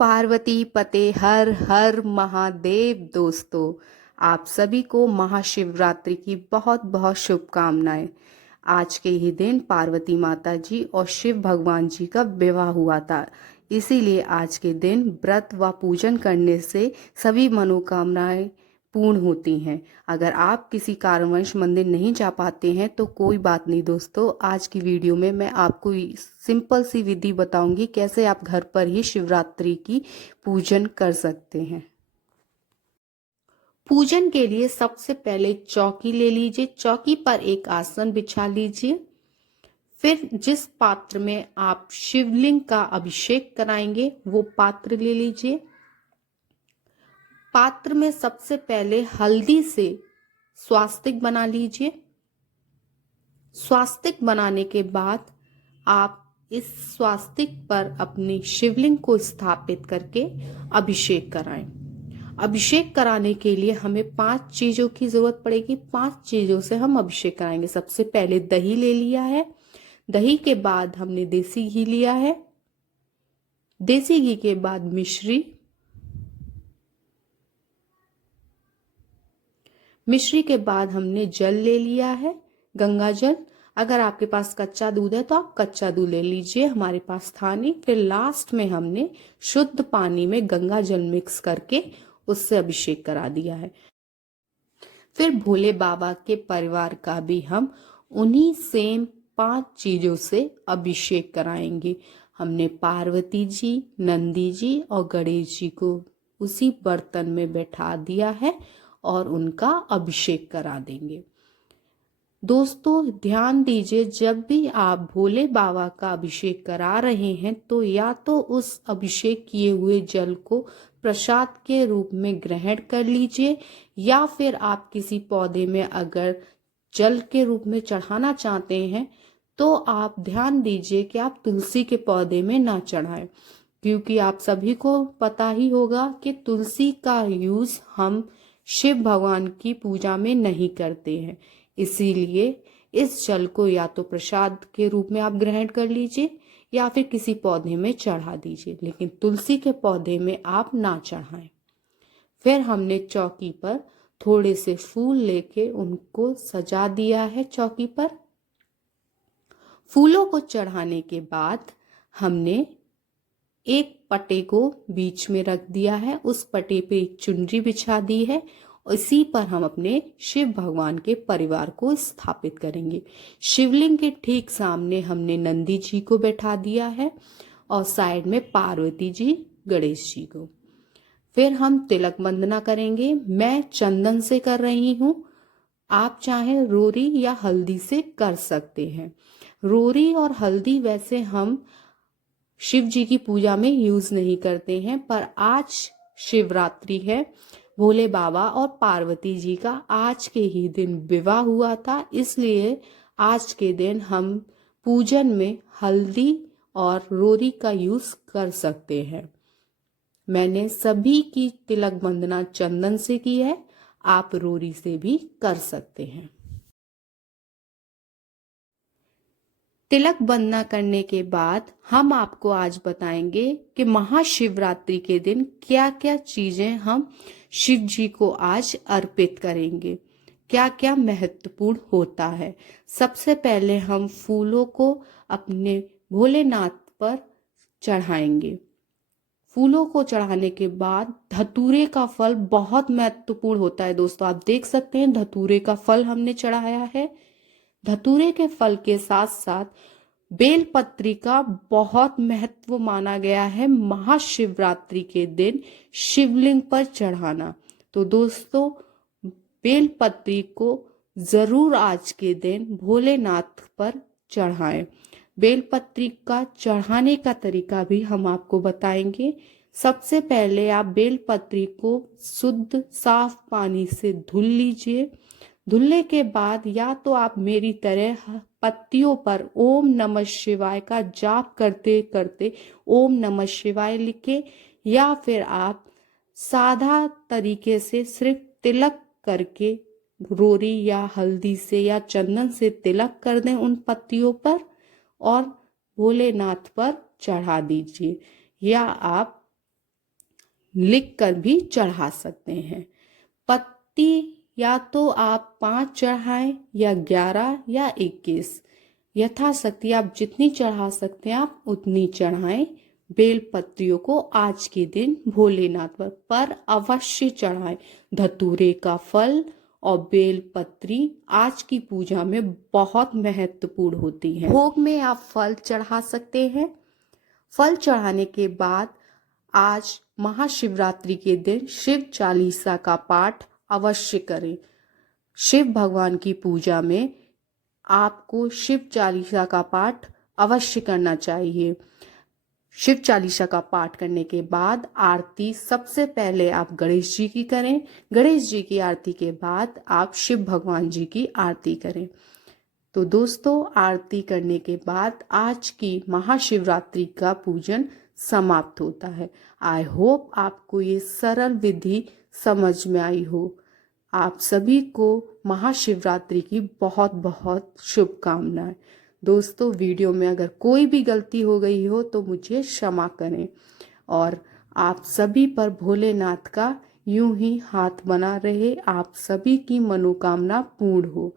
पार्वती पते हर हर महादेव। दोस्तों, आप सभी को महाशिवरात्रि की बहुत बहुत शुभकामनाएं। आज के ही दिन पार्वती माता जी और शिव भगवान जी का विवाह हुआ था। इसीलिए आज के दिन व्रत व पूजन करने से सभी मनोकामनाएं पूर्ण होती हैं। अगर आप किसी कारणवश मंदिर नहीं जा पाते हैं तो कोई बात नहीं दोस्तों, आज की वीडियो में मैं आपको सिंपल सी विधि बताऊंगी कैसे आप घर पर ही शिवरात्रि की पूजन कर सकते हैं। पूजन के लिए सबसे पहले चौकी ले लीजिए। चौकी पर एक आसन बिछा लीजिए। फिर जिस पात्र में आप शिवलिंग का अभिषेक कराएंगे वो पात्र ले लीजिए। पात्र में सबसे पहले हल्दी से स्वास्तिक बना लीजिए। स्वास्तिक बनाने के बाद आप इस स्वास्तिक पर अपनी शिवलिंग को स्थापित करके अभिषेक कराएं। अभिषेक कराने के लिए हमें 5 चीजों की जरूरत पड़ेगी। 5 चीजों से हम अभिषेक कराएंगे। सबसे पहले दही ले लिया है। दही के बाद हमने देसी घी लिया है। देसी घी के बाद मिश्री। मिश्री के बाद हमने जल ले लिया है, गंगा जल। अगर आपके पास कच्चा दूध है तो आप कच्चा दूध ले लीजिए, हमारे पास था नहीं। फिर लास्ट में हमने शुद्ध पानी में गंगा जल मिक्स करके उससे अभिषेक करा दिया है। फिर भोले बाबा के परिवार का भी हम उन्हीं सेम 5 चीजों से अभिषेक कराएंगे। हमने पार्वती जी, नंदी जी और गणेश जी को उसी बर्तन में बैठा दिया है और उनका अभिषेक करा देंगे। दोस्तों ध्यान दीजिए, जब भी आप भोले बाबा का अभिषेक करा रहे हैं तो या तो उस अभिषेक किए हुए जल को प्रसाद के रूप में ग्रहण कर लीजिए, या फिर आप किसी पौधे में अगर जल के रूप में चढ़ाना चाहते हैं तो आप ध्यान दीजिए कि आप तुलसी के पौधे में ना चढ़ाएं, क्योंकि आप सभी को पता ही होगा कि तुलसी का यूज हम शिव भगवान की पूजा में नहीं करते हैं। इसीलिए इस जल को या तो प्रसाद के रूप में आप ग्रहण कर लीजिए या फिर किसी पौधे में चढ़ा दीजिए, लेकिन तुलसी के पौधे में आप ना चढ़ाएं। फिर हमने चौकी पर थोड़े से फूल लेके उनको सजा दिया है। चौकी पर फूलों को चढ़ाने के बाद हमने एक पटे को बीच में रख दिया है। उस पटे पे एक चुनरी बिछा दी है। इसी पर हम अपने शिव भगवान के परिवार को स्थापित करेंगे। शिवलिंग के ठीक सामने हमने नंदी जी को बैठा दिया है और साइड में पार्वती जी, गणेश जी को। फिर हम तिलक वंदना करेंगे। मैं चंदन से कर रही हूँ, आप चाहे रोरी या हल्दी से कर सकते हैं। रोरी और हल्दी वैसे हम शिव जी की पूजा में यूज नहीं करते हैं, पर आज शिवरात्रि है। भोले बाबा और पार्वती जी का आज के ही दिन विवाह हुआ था, इसलिए आज के दिन हम पूजन में हल्दी और रोरी का यूज कर सकते हैं। मैंने सभी की तिलक वंदना चंदन से की है, आप रोरी से भी कर सकते हैं। तिलक वंदना करने के बाद हम आपको आज बताएंगे कि महाशिवरात्रि के दिन क्या क्या चीजें हम शिव जी को आज अर्पित करेंगे, क्या क्या महत्वपूर्ण होता है। सबसे पहले हम फूलों को अपने भोलेनाथ पर चढ़ाएंगे। फूलों को चढ़ाने के बाद धतूरे का फल बहुत महत्वपूर्ण होता है। दोस्तों आप देख सकते हैं धतूरे का फल हमने चढ़ाया है। धतूरे के फल के साथ साथ बेलपत्री का बहुत महत्व माना गया है महाशिवरात्रि के दिन शिवलिंग पर चढ़ाना। तो दोस्तों बेलपत्री को जरूर आज के दिन भोलेनाथ पर चढ़ाएं। बेलपत्री का चढ़ाने का तरीका भी हम आपको बताएंगे। सबसे पहले आप बेलपत्री को शुद्ध साफ पानी से धुल लीजिए। धुलने के बाद या तो आप मेरी तरह पत्तियों पर ओम नमः शिवाय का जाप करते करते ओम नमः शिवाय लिखे, या फिर आप साधा तरीके से सिर्फ तिलक करके रोरी या हल्दी से या चंदन से तिलक कर दें उन पत्तियों पर और भोलेनाथ पर चढ़ा दीजिए। या आप लिख कर भी चढ़ा सकते हैं। पत्ती या तो आप 5 चढ़ाएं या 11 या 21, यथाशक्ति आप जितनी चढ़ा सकते हैं आप उतनी चढ़ाएं। बेल पत्रियों को आज के दिन भोलेनाथ पर अवश्य चढ़ाएं। धतूरे का फल और बेल पत्री आज की पूजा में बहुत महत्वपूर्ण होती है। भोग में आप फल चढ़ा सकते हैं। फल चढ़ाने के बाद आज महाशिवरात्रि के दिन शिव चालीसा का पाठ अवश्य करें। शिव भगवान की पूजा में आपको शिव चालीसा का पाठ अवश्य करना चाहिए। शिव चालीसा का पाठ करने के बाद आरती सबसे पहले आप गणेश जी की करें। गणेश जी की आरती के बाद आप शिव भगवान जी की आरती करें। तो दोस्तों, आरती करने के बाद आज की महाशिवरात्रि का पूजन समाप्त होता है। आई होप आपको ये सरल विधि समझ में आई हो। आप सभी को महाशिवरात्रि की बहुत बहुत शुभकामनाएं। दोस्तों, वीडियो में अगर कोई भी गलती हो गई हो तो मुझे क्षमा करें और आप सभी पर भोलेनाथ का यूं ही हाथ बना रहे, आप सभी की मनोकामना पूर्ण हो।